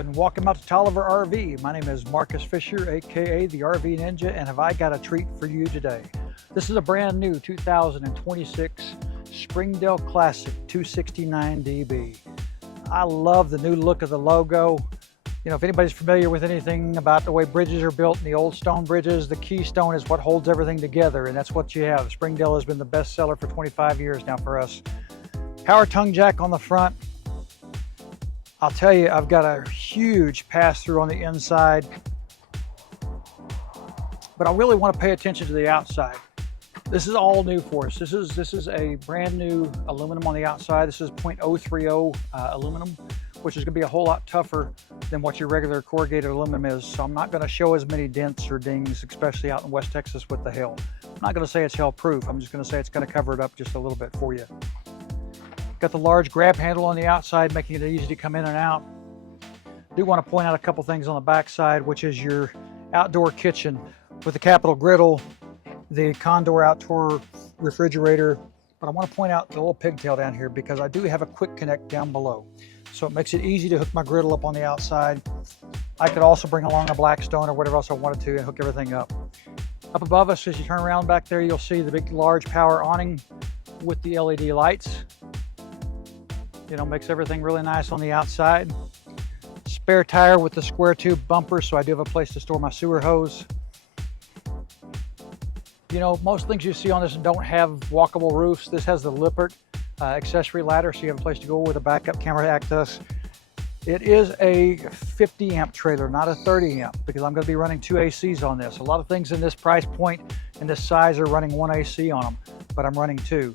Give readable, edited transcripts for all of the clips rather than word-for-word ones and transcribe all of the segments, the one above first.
and welcome out to Tolliver RV. My name is Marcus Fisher, aka the RV Ninja, and have I got a treat for you today. This is a brand new 2026 Springdale Classic 269DB. I love the new look of the logo. You know, if anybody's familiar with anything about the way bridges are built in the old stone bridges, the keystone is what holds everything together, and that's what you have. Springdale has been the best seller for 25 years now for us. Power tongue jack on the front. I'll tell you, I've got a huge pass-through on the inside, but I really want to pay attention to the outside. This is all new for us. This is a brand new aluminum on the outside. This is 0.030 aluminum, which is going to be a whole lot tougher than what your regular corrugated aluminum is. So I'm not going to show as many dents or dings, especially out in West Texas with the hail. I'm not going to say it's hail-proof. I'm just going to say it's going to cover it up just a little bit for you. Got the large grab handle on the outside, making it easy to come in and out. Do want to point out a couple things on the back side, which is your outdoor kitchen with the capital griddle, the Condor outdoor refrigerator. But I want to point out the little pigtail down here because I do have a quick connect down below. So it makes it easy to hook my griddle up on the outside. I could also bring along a Blackstone or whatever else I wanted to and hook everything up. Up above us, as you turn around back there, you'll see the big large power awning with the LED lights. You know, makes everything really nice on the outside. Spare tire with the square tube bumper, so I do have a place to store my sewer hose. You know, most things you see on this don't have walkable roofs. This has the Lippert accessory ladder, so you have a place to go with a backup camera access. It is a 50 amp trailer, not a 30 amp, because I'm going to be running 2 ACs on this. A lot of things in this price point and this size are running 1 AC on them, but I'm running 2.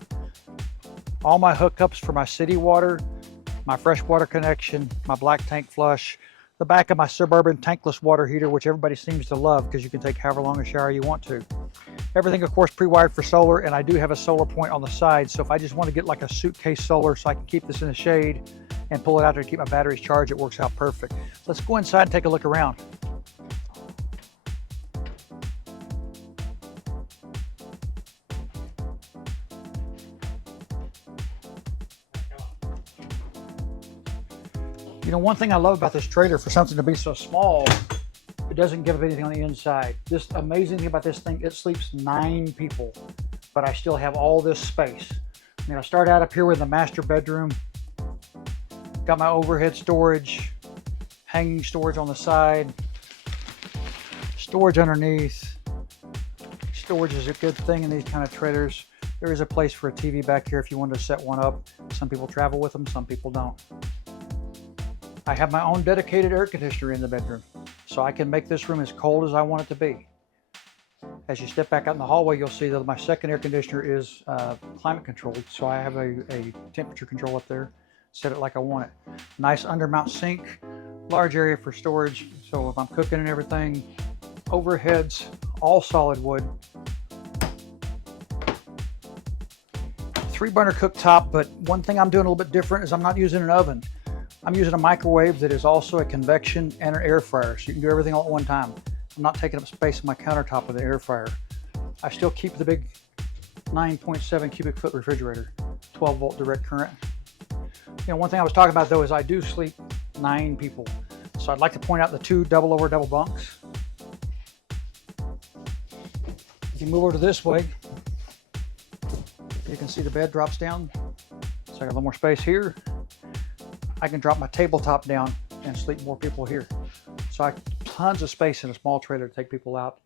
All my hookups for my city water, my freshwater connection, my black tank flush, the back of my Suburban tankless water heater, which everybody seems to love because you can take however long a shower you want to. Everything, of course, pre-wired for solar, and I do have a solar point on the side, so if I just want to get like a suitcase solar so I can keep this in the shade and pull it out there to keep my batteries charged, it works out perfect. Let's go inside and take a look around. You know, one thing I love about this trailer, for something to be so small, it doesn't give up anything on the inside. This amazing thing about this thing, it sleeps 9 people, but I still have all this space. I mean, I start out up here with the master bedroom, got my overhead storage, hanging storage on the side, storage underneath. Storage is a good thing in these kind of trailers. There is a place for a TV back here if you wanted to set one up. Some people travel with them, some people don't. I have my own dedicated air conditioner in the bedroom, so I can make this room as cold as I want it to be. As you step back out in the hallway, you'll see that my second air conditioner is climate controlled, so I have a temperature control up there, set it like I want it. Nice undermount sink, large area for storage, so if I'm cooking and everything, overheads, all solid wood. 3-burner cooktop, but one thing I'm doing a little bit different is I'm not using an oven. I'm using a microwave that is also a convection and an air fryer, so you can do everything all at one time. I'm not taking up space on my countertop with the air fryer. I still keep the big 9.7 cubic foot refrigerator, 12 volt direct current. You know, one thing I was talking about though is I do sleep 9 people. So I'd like to point out the 2 double over double bunks. If you move over to this way, you can see the bed drops down. So I got a little more space here. I can drop my tabletop down and sleep more people here. So I have tons of space in a small trailer to take people out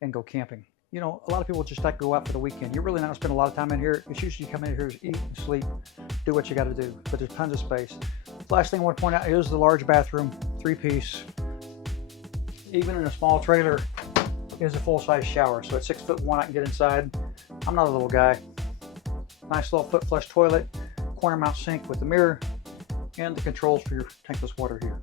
and go camping. You know, a lot of people just like to go out for the weekend. You're really not gonna spend a lot of time in here. It's usually you come in here to eat and sleep, do what you gotta do, but there's tons of space. The last thing I want to point out is the large bathroom, 3-piece. Even in a small trailer, is a full-size shower. So at 6'1", I can get inside. I'm not a little guy. Nice little foot flush toilet, corner mount sink with the mirror, and the controls for your tankless water here.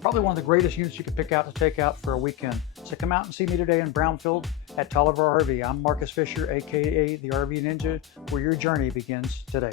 Probably one of the greatest units you could pick out to take out for a weekend. So come out and see me today in Brownfield at Tolliver RV. I'm Marcus Fisher, aka the RV Ninja, where your journey begins today.